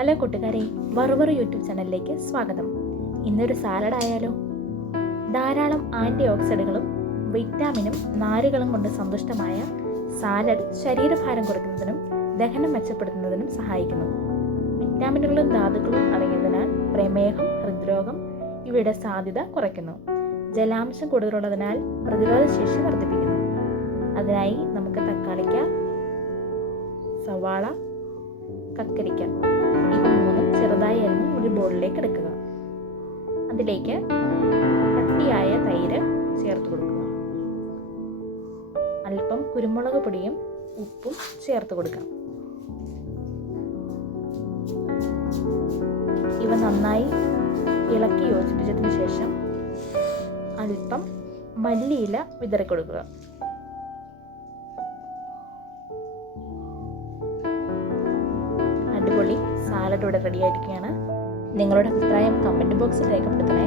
Hello കൂട്ടുകാരെ, വറുവറു YouTube ചാനലിലേക്ക് സ്വാഗതം. ഇന്നൊരു സാലഡ് ആയാലോ? ധാരാളം ആൻറ്റി ഓക്സിഡന്റുകളും വിറ്റാമിനും നാരുകളും കൊണ്ട് സന്തുഷ്ടമായ സാലഡ് ശരീരഭാരം കുറയ്ക്കുന്നതിനും ദഹനം മെച്ചപ്പെടുത്തുന്നതിനും സഹായിക്കുന്നു. വിറ്റാമിനുകളും ധാതുക്കളും അടങ്ങിയതിനാൽ പ്രമേഹം, ഹൃദ്രോഗം ഇവയുടെ സാധ്യത കുറയ്ക്കുന്നു. ജലാംശം കൂടുതലുള്ളതിനാൽ പ്രതിരോധശേഷി വർദ്ധിപ്പിക്കുന്നു. അതിനായി നമുക്ക് തക്കാളിക്ക, സവാള, കക്കരിക്ക ഇവ മൂന്നും ചെറുതായി അരിഞ്ഞ് ഒരു ബോളിലേക്ക് എടുക്കുക. അതിലേക്ക് കട്ടിയായ തൈര് ചേർത്ത് കൊടുക്കുക. അല്പം കുരുമുളക് പൊടിയും ഉപ്പും ചേർത്ത് കൊടുക്കാം. ഇവ നന്നായി ഇളക്കി യോജിപ്പിച്ചതിന് ശേഷം അല്പം മല്ലിയില വിതറി കൊടുക്കുക. അടിപൊളി സാലഡ് ഇവിടെ റെഡി ആയിരിക്കുകയാണ്. നിങ്ങളുടെ അഭിപ്രായം കമൻറ്റ് ബോക്സിൽ രേഖപ്പെടുത്തണേ.